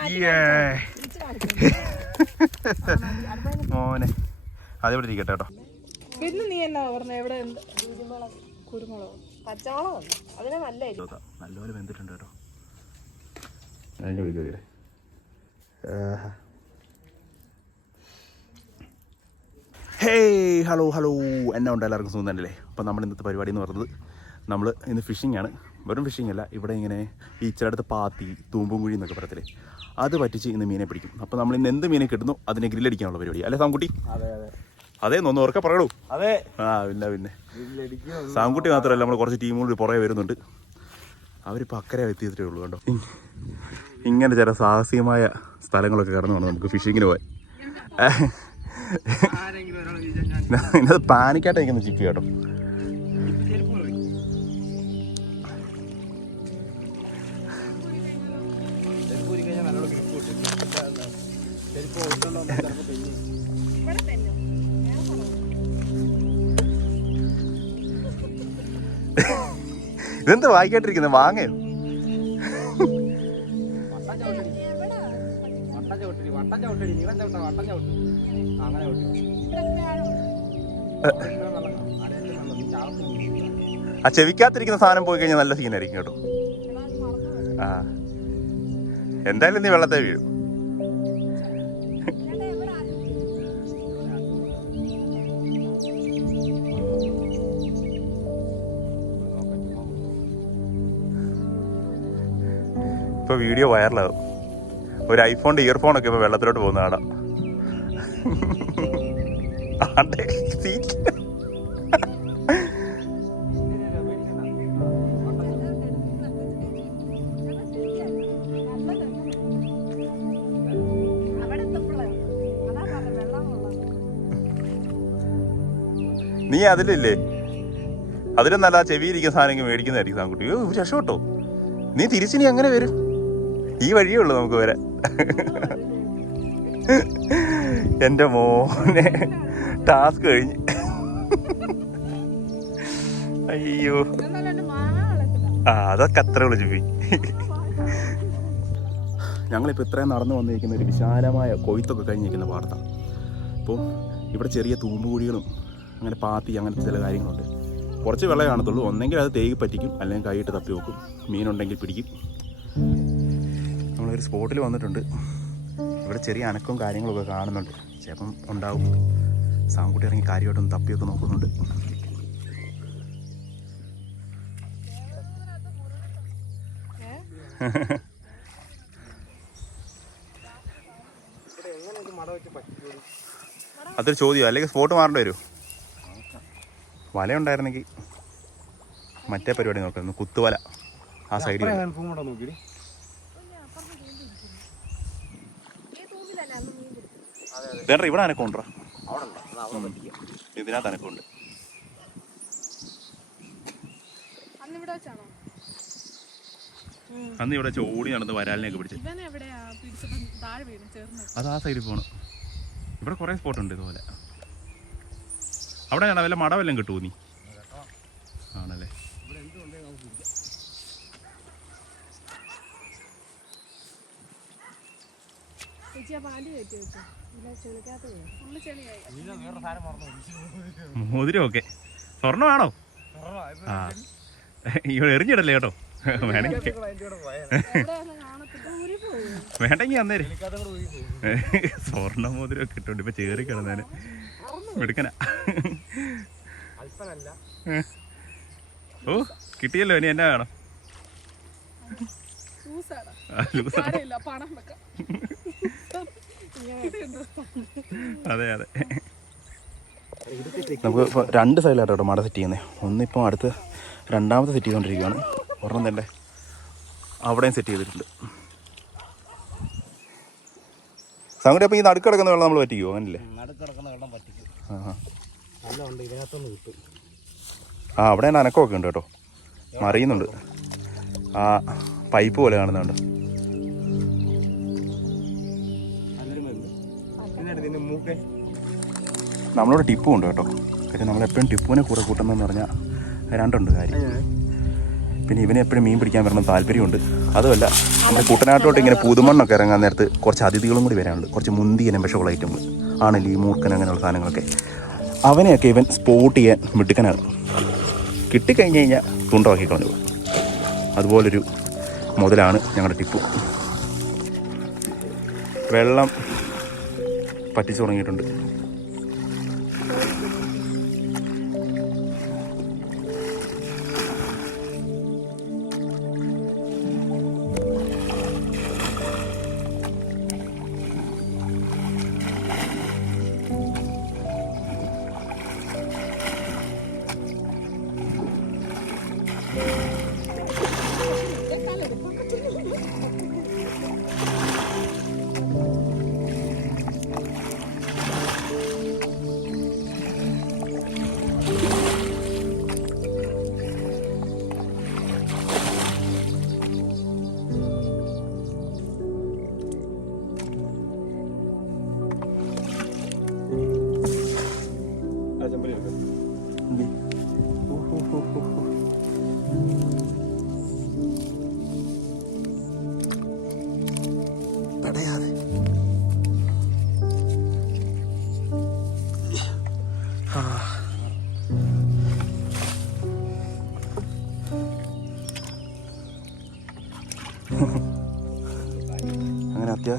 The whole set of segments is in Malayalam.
മോനെ. അതിവിടെ ഇരിക്കട്ടെ കേട്ടോ. പിന്നെ നീ എന്നാ പറഞ്ഞ? എവിടെ കുരുമുളക്. കുരുമുളക്. പച്ചമുളക് അതിനെ നല്ല നല്ലപോലെ വെന്തിട്ടുണ്ട് കേട്ടോ. അതിന്റെ വിളിക്കേ ഹേയ് ഹലോ ഹലോ എന്നാ ഉണ്ട് എല്ലാവർക്കും സുഖം തന്നെയല്ലേ? അപ്പോൾ നമ്മൾ ഇന്നത്തെ പരിപാടി എന്ന് പറഞ്ഞത് നമ്മൾ ഇന്ന് ഫിഷിംഗ് ആണ്. വെറും ഫിഷിംഗ് അല്ല ഇവിടെ ഇങ്ങനെ ഈ പാത്തി പാത്തി തൂമ്പുംകുഴി എന്നൊക്കെ പറയത്തില്ലേ? അത് പറ്റിച്ച് ഇന്ന് മീനെ പിടിക്കും. അപ്പോൾ നമ്മൾ ഇന്ന് എന്ത് മീനെ കിട്ടുന്നു അതിനെ ഗ്രില്ലടിക്കാനുള്ള പരിപാടി. അല്ലേ സാംകുട്ടി? അതെ ഒന്ന് ഓർക്കെ പറയൂ അതെ. ആ പിന്നെ പിന്നെ. സാംകുട്ടി മാത്രമല്ല നമ്മൾ കുറച്ച് ടീമുകൾ പുറകെ വരുന്നുണ്ട്. അവരിപ്പോൾ അക്കരെ എത്തിയതേ ഉള്ളൂ കേട്ടോ ഇങ്ങനെ ചില സാഹസികമായ സ്ഥലങ്ങളൊക്കെ കടന്നു വേണം നമുക്ക് ഫിഷിങ്ങിന് പോയി ഇന്നത് പാനിക്കായിട്ട് നിൽക്കുന്ന ചിപ്പി കേട്ടോ. ചവിട്ടി അങ്ങനെ ചവിട്ടി ആ ചെവിക്കാത്തിരിക്കുന്ന സാധനം പോയി കഴിഞ്ഞാൽ നല്ല സീനായിരിക്കും കേട്ടോ. ആ. എന്തായാലും നീ വെള്ളത്തെ വീഴും. വീഡിയോ വൈറലാകും ഒരു ഐഫോണിന്റെ ഇയർഫോൺ ഒക്കെ ഇപ്പൊ വെള്ളത്തിലോട്ട് പോകുന്ന ആടാ നീ അതിലില്ലേ? അതിലും നല്ല ചെവിയിരിക്കുന്ന സാധനം മേടിക്കുന്നതായിരിക്കും സാൻകുട്ടി ഓ രക്ഷപ്പെട്ടോ? നീ തിരിച്ചിനി അങ്ങനെ വരും? ഈ വഴിയേ ഉള്ളൂ നമുക്ക് വരാൻ. എന്റെ മോനെ ടാസ്ക് കഴിഞ്ഞ്. അയ്യോ. ആ അതൊക്കെ അത്ര വിളിച്ചു പോയി ഞങ്ങളിപ്പോൾ ഇത്രയും നടന്നു വന്നിരിക്കുന്ന ഒരു വിശാലമായ കൊയ്ത്തൊക്കെ കഴിഞ്ഞിരിക്കുന്ന വാർത്ത. അപ്പോൾ ഇവിടെ ചെറിയ തൂമ്പുകുഴികളും അങ്ങനെ പാത്തി അങ്ങനത്തെ ചില കാര്യങ്ങളുണ്ട്. കുറച്ച് വെള്ളം കാണത്തുള്ളൂ. ഒന്നെങ്കിൽ അത് തേകി പറ്റിക്കും അല്ലെങ്കിൽ കൈയിട്ട് തപ്പി വെക്കും. മീനുണ്ടെങ്കിൽ പിടിക്കും. നമ്മളൊരു സ്പോട്ടിൽ വന്നിട്ടുണ്ട്. ഇവിടെ ചെറിയ അനക്കവും കാര്യങ്ങളൊക്കെ കാണുന്നുണ്ട്. ചിലപ്പം ഉണ്ടാവും. സാങ്കുട്ടി ഇറങ്ങി കാര്യമായിട്ടൊന്ന് തപ്പിയൊക്കെ നോക്കുന്നുണ്ട്. അതൊരു ചോദ്യം അല്ലെങ്കിൽ സ്പോട്ട് മാറേണ്ടി വരുമോ വല ഉണ്ടായിരുന്നെങ്കിൽ മറ്റേ പരിപാടി നോക്കായിരുന്നു. കുത്തുവല ആ സൈഡിൽ ഹെൽപ്പും കൂടെ നോക്കി ഈ തൂക്കിലല്ലേ അന്ന് മീൻ പിടിച്ചത് വേണ്ട ഇവിടെ അനക്കമുണ്ടോ ഇതിനകത്ത് അനക്കമുണ്ട് അന്ന് ഇവിടെ വെച്ചാണോ? അന്ന് ഇവിടെ ചോടി നടന്ന് വരാലിനെയൊക്കെ പിടിച്ചു. അത് ആ സൈഡിൽ പോണം. ഇവിടെ കുറേ സ്പോട്ട് ഉണ്ട് ഇതുപോലെ. അവിടെ ഞാൻ വല്ല മട വല്ലതും കിട്ടുമോ നീ? ആണല്ലേ. ചേച്ചി ആ പാൽ കയറ്റി വെച്ചോ. ഇല്ല ചെളിക്കകത്ത് വീണു ഫുള്ള് ചെളിയായി വേറെ സാധനം മറന്നു മോതിരം ഓക്കെ സ്വർണമാണോ ആ ഇവിടെ എറിഞ്ഞിടല്ലേ കേട്ടോ വേണമെങ്കിൽ വേണ്ടെങ്കിൽ അന്നേരം. സ്വർണ മോതിരം ഒക്കെ ഇട്ടുണ്ട് ഇപ്പൊ ചേറി കിടന്നേനെ. എടുക്കനാ ഓ കിട്ടിയല്ലോ ഇനി എന്നാ വേണം? ലൂസാണ്. പണം വെക്കാം? അതെ അതെ. നമുക്ക് ഇപ്പോൾ രണ്ട് സൈഡിലായിട്ട് കേട്ടോ മട സെറ്റ് ചെയ്യുന്നത് ഒന്നിപ്പോൾ അടുത്ത് രണ്ടാമത്തെ സെറ്റ് ചെയ്തുകൊണ്ടിരിക്കുകയാണ് ഒരെണ്ണം തന്നെ അവിടെയും സെറ്റ് ചെയ്തിട്ടുണ്ട്. സംഗതി അപ്പോൾ ഈ നടുക്കിടക്കുന്ന വെള്ളം നമ്മൾ പറ്റിക്കുമോ അങ്ങനല്ലേ? ആ അവിടെ തന്നെ അനക്കമൊക്കെ ഉണ്ട് കേട്ടോ. മറിയുന്നുണ്ട്. ആ പൈപ്പ് പോലെ കാണുന്നുണ്ട്. നമ്മളോട് ടിപ്പും ഉണ്ട് കേട്ടോ. പക്ഷെ നമ്മളെപ്പോഴും ടിപ്പുവിനെ കൂടെ കൂട്ടുന്നതെന്ന് പറഞ്ഞാൽ രണ്ടുണ്ട് കാര്യം. പിന്നെ ഇവനെ എപ്പോഴും മീൻ പിടിക്കാൻ വരണം താല്പര്യമുണ്ട്. അതുമല്ല നമ്മുടെ കുട്ടനാട്ടോട്ട് ഇങ്ങനെ പുതുമണ്ണൊക്കെ ഇറങ്ങാൻ നേരത്ത് കുറച്ച് അതിഥികളും കൂടി വരാനുണ്ട്. കുറച്ച് മുന്തിയനും വിഷമുള്ള ഐറ്റങ്ങൾ. ആണല്ലേ ഈ മൂർക്കൻ അങ്ങനെയുള്ള സാധനങ്ങളൊക്കെ. അവനെയൊക്കെ ഇവൻ സ്പോട്ട് ചെയ്യാൻ മിടുക്കനാണ്. കിട്ടിക്കഴിഞ്ഞ് കഴിഞ്ഞാൽ തുണ്ടാക്കി കളഞ്ഞു അതുപോലൊരു മുതലാണ് ഞങ്ങളുടെ ടിപ്പ്. വെള്ളം പറ്റിച്ചു തുടങ്ങിയിട്ടുണ്ട്.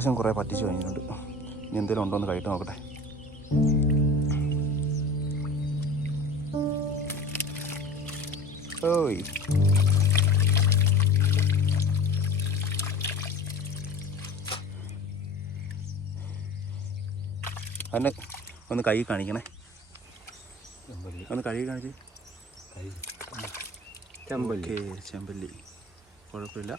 അത്യാവശ്യം കുറേ പറ്റിച്ചു കഴിഞ്ഞിട്ടുണ്ട്. ഇനി എന്തെങ്കിലും ഉണ്ടോ എന്ന് കഴിട്ട് നോക്കട്ടെ. ഓയ്. അതിനെ ഒന്ന് കൈ കാണിക്കണേ. ഒന്ന് കൈ കാണിച്ച്. ചെമ്പല്ലി. ചെമ്പല്ലി. കുഴപ്പമില്ല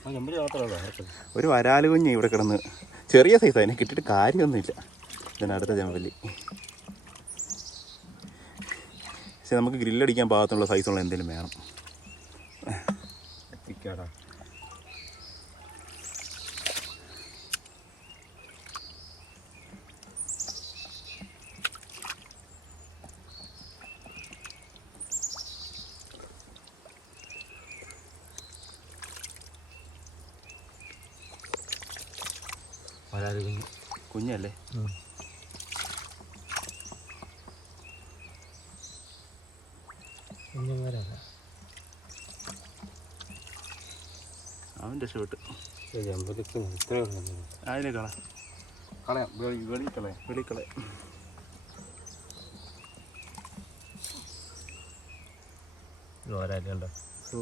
ആ ചെമ്പല്ലി മാത്രമല്ല ഒരു വരാൽ കുഞ്ഞ് ഇവിടെ കിടന്ന്. ചെറിയ സൈസ് അതിനെ കിട്ടിയിട്ട് കാര്യമൊന്നുമില്ല. ഇതിന് അടുത്ത ചെമ്പല്ലി പക്ഷെ നമുക്ക് ഗ്രില്ലടിക്കാൻ പാകത്തുള്ള സൈസുള്ള എന്തെങ്കിലും വേണം എത്തിക്കാടാ വരാതെ കുഞ്ഞ് കുഞ്ഞല്ലേ? കുഞ്ഞും ഷോട്ട്. അതിനെ കള. കളയാം. വെളി വെളി കളയാം വെളിക്കളെ വരാലുണ്ടോ ഓ.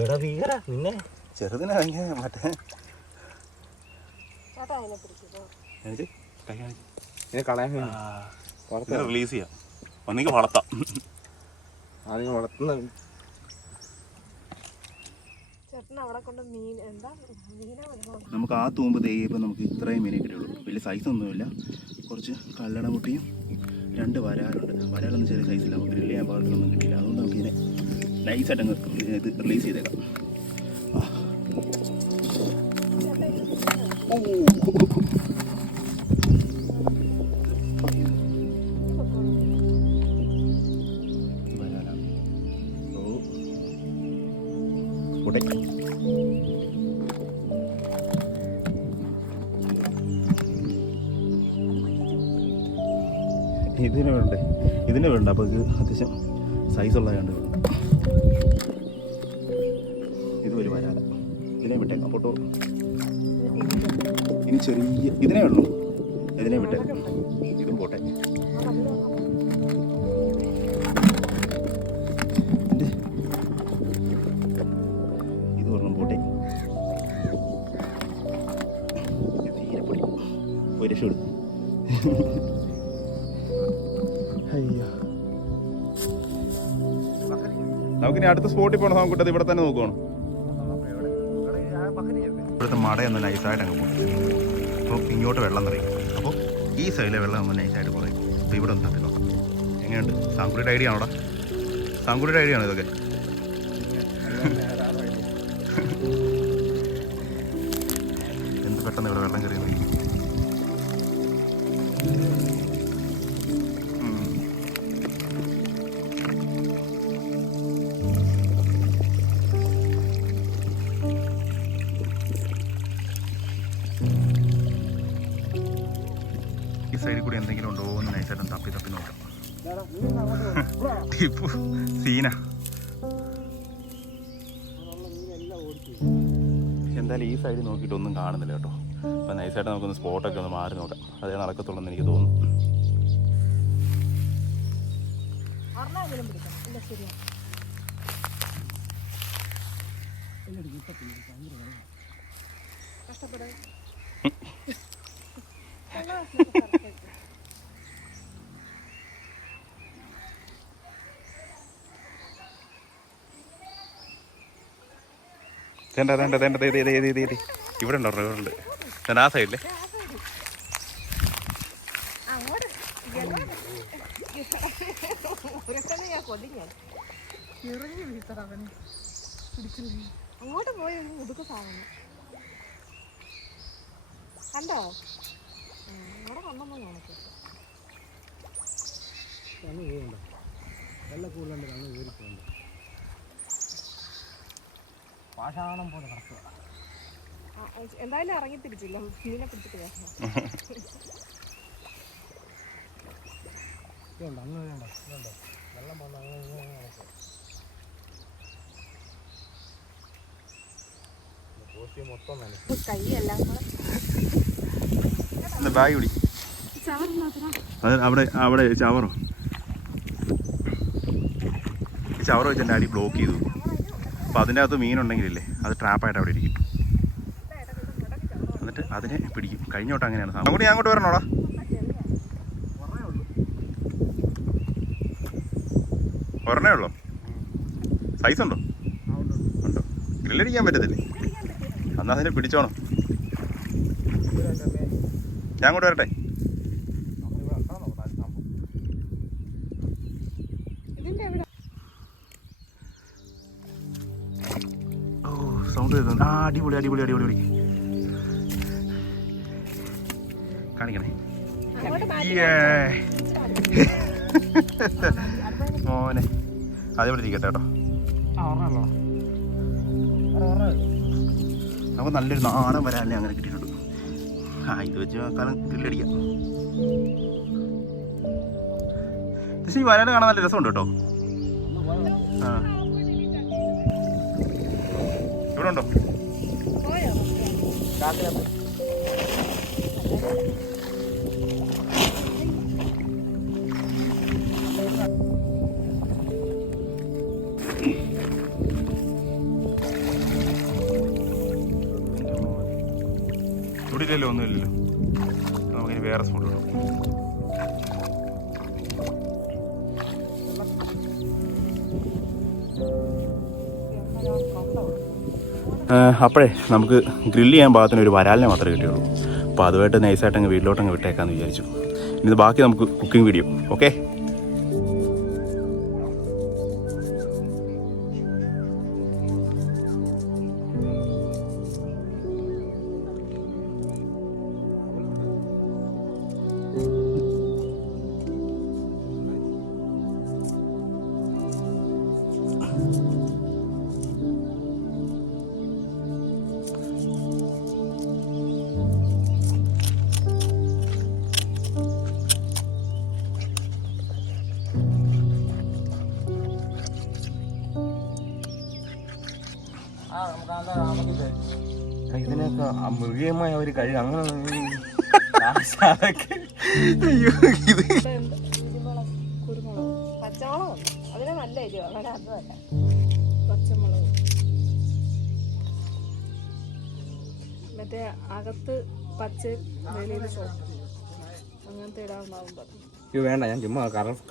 എടാ ഭീകര നിന്നെ. ചെറുതിനെ ഭയങ്കര മറ്റേ. ഇതിനെ കളയാൻ റിലീസ് ചെയ്യാം. ഒന്നെങ്കിൽ വളർത്താം. ആദ്യം വളർത്തുന്ന നമുക്ക് ആ തൂമ്പ് തേയപ്പോൾ നമുക്ക് ഇത്രയും മീനെ കിട്ടുള്ളൂ വലിയ സൈസ് ഒന്നുമില്ല കുറച്ച് കല്ലട മുട്ടിയും രണ്ട് വരാലുണ്ട് വരാലൊന്നും ചെറിയ സൈസില്ല നമുക്ക് ഗ്രില്ല് ചെയ്യാൻ പാകത്തിലൊന്നും കിട്ടിയില്ല. അതുകൊണ്ട് നമുക്ക് ഇതിനെ നൈസായിട്ട് അങ്ങ് ഇത് റിലീസ് ചെയ്തേക്കാം. ഇതിന് വേണ്ടേ? ഇതിന് വേണ്ട അപ്പോൾ ഇത് അത്യാവശ്യം സൈസ് കണ്ട് ഇത് ഒരു വരാല. ഇതിനെ വിട്ടേക്കാം. ഫോട്ടോ ഇനി ചെറിയ ഇതിനേ ഉള്ളൂ. ഇതിനെ വിട്ട്. ഇതും പോട്ടെ. രക്ഷപ്പെടും അയ്യോ. നമുക്കിനി അടുത്ത സ്പോട്ടിൽ പോകണം നമുക്കിട്ടത് ഇവിടെ തന്നെ നോക്കണം ഇവിടുത്തെ മടയൊന്ന് നൈസായിട്ട് അങ്ങ് പോകും മാത്രം ഇങ്ങോട്ട് വെള്ളം നിറയും. അപ്പോൾ ഈ സൈഡിലെ വെള്ളം നമ്മൾ നൈസായിട്ട് കുറയും. അപ്പോൾ ഇവിടെ ഒന്ന് തട്ടിനോക്കാം എങ്ങനെയുണ്ട്? സാങ്കുടിയുടെ ഐഡിയ ആണോടാ? സാങ്കുടിയുടെ ഐഡിയ ആണോ ഇതൊക്കെ? എന്ത് പെട്ടെന്ന് ഇവിടെ എന്തായാലും ഈ സൈഡ് നോക്കിയിട്ട് ഒന്നും കാണുന്നില്ല കേട്ടോ. അപ്പം നൈസായിട്ട് നമുക്കൊന്ന് സ്പോട്ടൊക്കെ ഒന്ന് മാറി നോക്കാം. അതേ നടക്കത്തുള്ളൂ എന്ന് എനിക്ക് തോന്നുന്നു. തേണ്ട തേണ്ട തേണ്ട ദേ, ദേ, ദേ, ദേ, ദേ, ദേ. ഇവിടെ ഉണ്ടോ ഇവിടെ ഉണ്ട്. ഞാൻ ആ സൈഡിലെ അങ്ങോട്ട് പോയി സാധനം. കണ്ടോ? ഇവിടെ കണ്ടെന്ന് കാണിച്ചു വെള്ള കൂടുതലുണ്ട് പാഷാണം പോലെ കിടക്കുക. എന്തായാലും ഇറങ്ങി തിരിച്ചില്ല മീനെ പിടിച്ചിട്ട് വരണം. ഇതുണ്ട് അങ്ങ് വേണ്ട ഇതുണ്ട്. വെള്ളം വന്ന് അങ്ങ് ഇങ്ങനെ കിടക്കുക. ബാഗ് പിടി. അവിടെ അവിടെ ചവറോ? ചവറോ വെച്ചാൽ വെച്ച് അടി ബ്ലോക്ക് ചെയ്തു. അപ്പോൾ അതിന്റെ അകത്ത് മീനുണ്ടെങ്കിലില്ലേ അത് ട്രാപ്പായിട്ട് അവിടെ ഇരിക്കും. എന്നിട്ട് അതിനെ പിടിക്കും. കഴിഞ്ഞോട്ട് അങ്ങനെയാണ്. അങ്ങോട്ട് ഞാൻ അങ്ങോട്ട് വരണോടാ. ഒരെണ്ണേ ഉള്ളൂ? സൈസ് ഉണ്ടോ? ഉണ്ടോ? ഗ്രില്ലടിക്കാൻ പറ്റത്തില്ലേ? അന്നാ അതിനെ പിടിച്ചോണം. ഞാൻ അങ്ങോട്ട് വരട്ടെ. അടിപൊളി അടിപൊളി അടിപൊളി അടിപൊളി. കാണിക്കണേ. മോനെ അതേപോലെ ഇരിക്കട്ടെ കേട്ടോ. നമുക്ക് നല്ലൊരു നാണം വരാനല്ലേ അങ്ങനെ കിട്ടിയിട്ടുണ്ട്. ആ ഇത് വെച്ച് നോക്കാനും ഗ്രില്ലടിക്കാം പക്ഷേ ഈ വരാൻ കാണാൻ നല്ല രസമുണ്ട് കേട്ടോ. ആ. ഇവിടെ ഉണ്ടോ? പോയോ അപ്പോഴേ നമുക്ക് ഗ്രില്ല് ചെയ്യാൻ പാകത്തിന് ഒരു വരാലിനെ മാത്രമേ കിട്ടിയുള്ളൂ. അപ്പോൾ അതുമായിട്ട് നൈസായിട്ട് അങ്ങ് വീട്ടിലോട്ടങ്ങ് വിട്ടേക്കാമെന്ന് വിചാരിച്ചു. ഇനി ബാക്കി നമുക്ക് കുക്കിംഗ് വീഡിയോ ഓക്കെ ഇതിനൊക്കെ മൃഗീയമായ ഒരു കഴിവ് അങ്ങനെ അയ്യോ ഇത്. പച്ചമുളക് അതിന് നല്ല എരിവ്. അങ്ങനെ അതുമല്ല പച്ചമുളക്. മറ്റേ അകത്ത് പച്ച വെളിയിൽ ചോപ്പ് അങ്ങനത്തെ വേണ്ട ഞാൻ ചുമ്മാ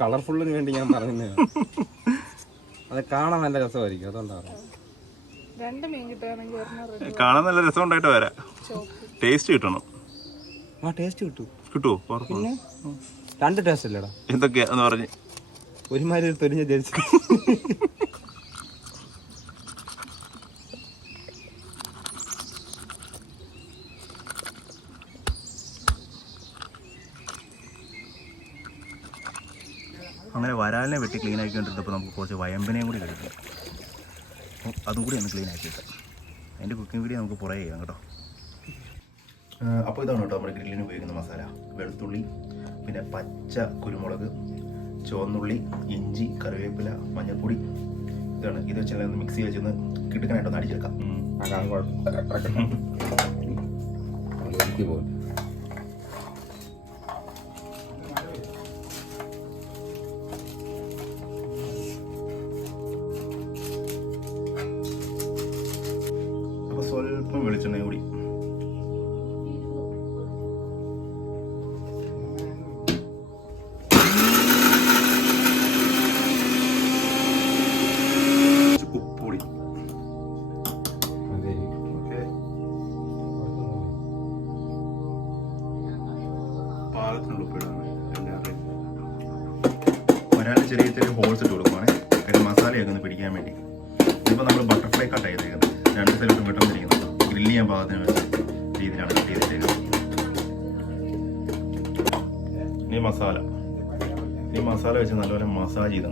കളർഫുള്ളിന് വേണ്ടി ഞാൻ പറഞ്ഞത് അത് കാണാൻ നല്ല രസമായിരിക്കും അതുകൊണ്ടാണ്. രണ്ട് മീൻ കിട്ടുകയാണെങ്കിൽ ഒരെണ്ണം കാണാൻ നല്ല രസമുണ്ടായിട്ട് വരാം. ടേസ്റ്റ് കിട്ടണം. ആ ടേസ്റ്റ് കിട്ടും. കിട്ടുമോ ഉറപ്പാണ് രണ്ട് ടേസ്റ്റ് അല്ലേടാ. എന്തൊക്കെയാ? എന്ന് പറഞ്ഞ്. ഒരുമാതിരി ഒരു തൊരിഞ്ഞ ജനിച്ചു അങ്ങനെ വരാലിനെ വെട്ടി ക്ലീൻ ആക്കി ആക്കിക്കൊണ്ടിരുന്നപ്പോൾ നമുക്ക് കുറച്ച് വയമ്പനെയും കൂടി കഴിക്കും അപ്പം അതും കൂടി ഒന്ന് ക്ലീൻ ആക്കിയിട്ട് അതിന്റെ കുക്കിംഗ് വീഡിയോ നമുക്ക് പുറകെ ചെയ്യാം കേട്ടോ. അപ്പോൾ ഇതാണ് കേട്ടോ നമ്മുടെ ഗ്രില്ലിന് ഉപയോഗിക്കുന്ന മസാല. വെളുത്തുള്ളി പിന്നെ പച്ച കുരുമുളക് ചുവന്നുള്ളി ഇഞ്ചി കറിവേപ്പില മഞ്ഞൾപ്പൊടി. ഇതാണ്. ഇത് വെച്ചാൽ ഒന്ന് മിക്സി വെച്ചൊന്ന് കിട്ടുക്കാനായിട്ടൊന്ന് അടിച്ചെടുക്കാം. അതാണ് കുഴപ്പമില്ല പാകത്തിനുള്ള ഉപ്പിടാണ് എല്ലാവരുടെയും ഒരാൾ ചെറിയ ചെറിയ ഹോൾസ് ഇട്ട് കൊടുക്കുവാണ്. പിന്നെ മസാലയൊക്കെ ഒന്ന് പിടിക്കാൻ വേണ്ടി. ഇപ്പോൾ നമ്മൾ ബട്ടർഫ്ലൈ കട്ട് ചെയ്തേക്കുന്നത്. രണ്ട് സ്ഥലത്തും വെട്ടം ഗ്രില്ല് ചെയ്യാൻ പാകത്തിന് വേണ്ട രീതിയിലാണ് കട്ട് ചെയ്തിട്ടേക്കുന്നത് ഇനി മസാല ഈ മസാല വെച്ച് നല്ലപോലെ മസാജ് ചെയ്ത്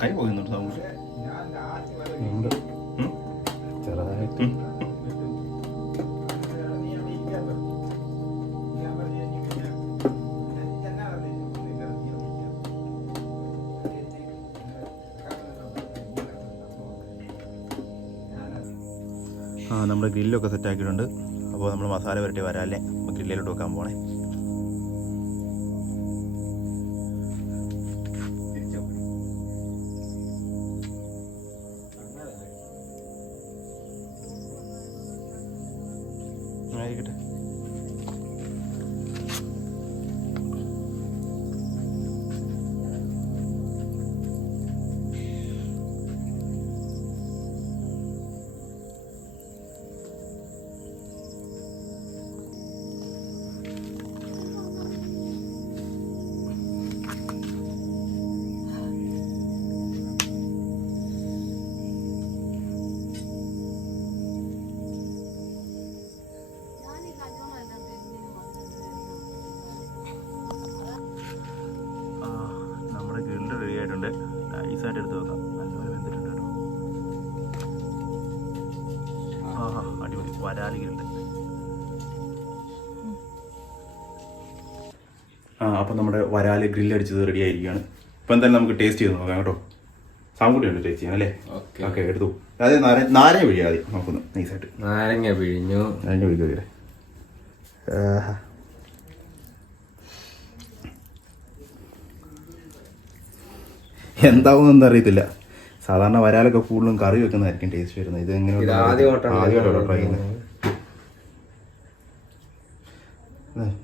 കൈ പോകുന്നുണ്ട് സൗണ്ട്? ചെറുതായിട്ട്. ആ നമ്മുടെ ഗ്രില്ലൊക്കെ സെറ്റാക്കിയിട്ടുണ്ട് അപ്പോൾ നമ്മൾ മസാല പുരട്ടി വരാല്ലേ ഗ്രില്ലിലോട്ട് വെക്കാൻ പോണേ. അപ്പം നമ്മുടെ വരാൽ ഗ്രില്ല് അടിച്ചത് റെഡി ആയിരിക്കുകയാണ്. ഇപ്പം എന്തായാലും നമുക്ക് ടേസ്റ്റ് ചെയ്ത് നോക്കാം കേട്ടോ. സാമ്പൂട്ടിയുണ്ട് ടേസ്റ്റ് ചെയ്യാൻ അല്ലേ? ഓക്കെ. എടുത്തു. അതായത് നാരങ്ങ നാരങ്ങ പിഴിയാതെ നോക്കുന്നു നൈസായിട്ട് നാരങ്ങ പിഴിഞ്ഞു. നാരങ്ങ പിഴിക്കുക എന്താവും അറിയത്തില്ല. സാധാരണ വരാലൊക്കെ കൂടുതലും കറി വെക്കുന്നതായിരിക്കും ടേസ്റ്റ് വരുന്നത്. ഇത് എങ്ങനെ ആദ്യമായിട്ടാണ് ട്രൈ ചെയ്യുന്നത്?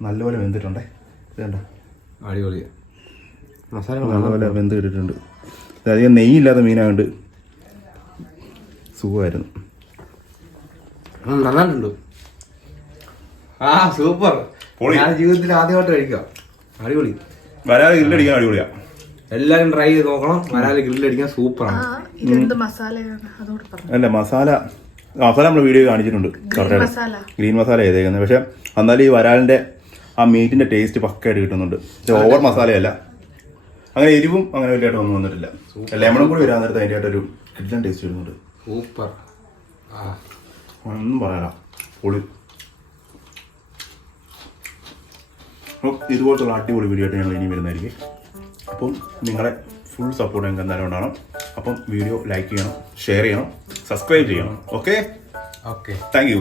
നല്ലപോലെ വെന്തിട്ടുണ്ടേ. കണ്ടോ അടിപൊളി. മസാല നല്ലപോലെ വെന്ത് കിട്ടിയിട്ടുണ്ട്. അധികം നെയ്യില്ലാത്ത മീനായതുകൊണ്ട് സുഖമായിരുന്നു. നന്നായിട്ടുണ്ട്. ആ സൂപ്പർ പൊളി. ഞാൻ ജീവിതത്തിൽ ആദ്യമായിട്ട് കഴിക്കാം. അടിപൊളി. വരാൽ ഗ്രില്ലടിക്കാൻ അടിപൊളിയാ. എല്ലാരും ട്രൈ ചെയ്ത് നോക്കണം. വരാൽ ഗ്രില്ലടിക്കാൻ സൂപ്പറാണ് അല്ല മസാല. മസാല നമ്മൾ വീഡിയോ കാണിച്ചിട്ടുണ്ട്. ഗ്രീൻ മസാല. ചെയ്തേക്കുന്നത് പക്ഷെ എന്നാലും ഈ വരാലിന്റെ ആ മീറ്റിന്റെ ടേസ്റ്റ് പക്കയായിട്ട് കിട്ടുന്നുണ്ട്. ഓവർ മസാലയല്ല. അങ്ങനെ എരിവും അങ്ങനെ വലിയതായിട്ട് ഒന്നും വന്നിട്ടില്ല. ലെമണും കൂടി വരാൻ നേരത്തെ അതിന്റെ ഒരു കിട്ടാൻ ടേസ്റ്റ് വരുന്നുണ്ട്. സൂപ്പർ. ഒന്നും പറയാനാ പൊളി. ഇതുപോലത്തുള്ള അടിപൊളി വീഡിയോ ആയിട്ട് ഞങ്ങൾ ഇനി വരുന്നതായിരിക്കും. അപ്പം നിങ്ങളെ ഫുൾ സപ്പോർട്ട് ഞങ്ങൾക്ക് എന്തായാലും ഉണ്ടാവണം. അപ്പം വീഡിയോ ലൈക്ക് ചെയ്യണം ഷെയർ ചെയ്യണം സബ്സ്ക്രൈബ് ചെയ്യണം. Okay okay thank you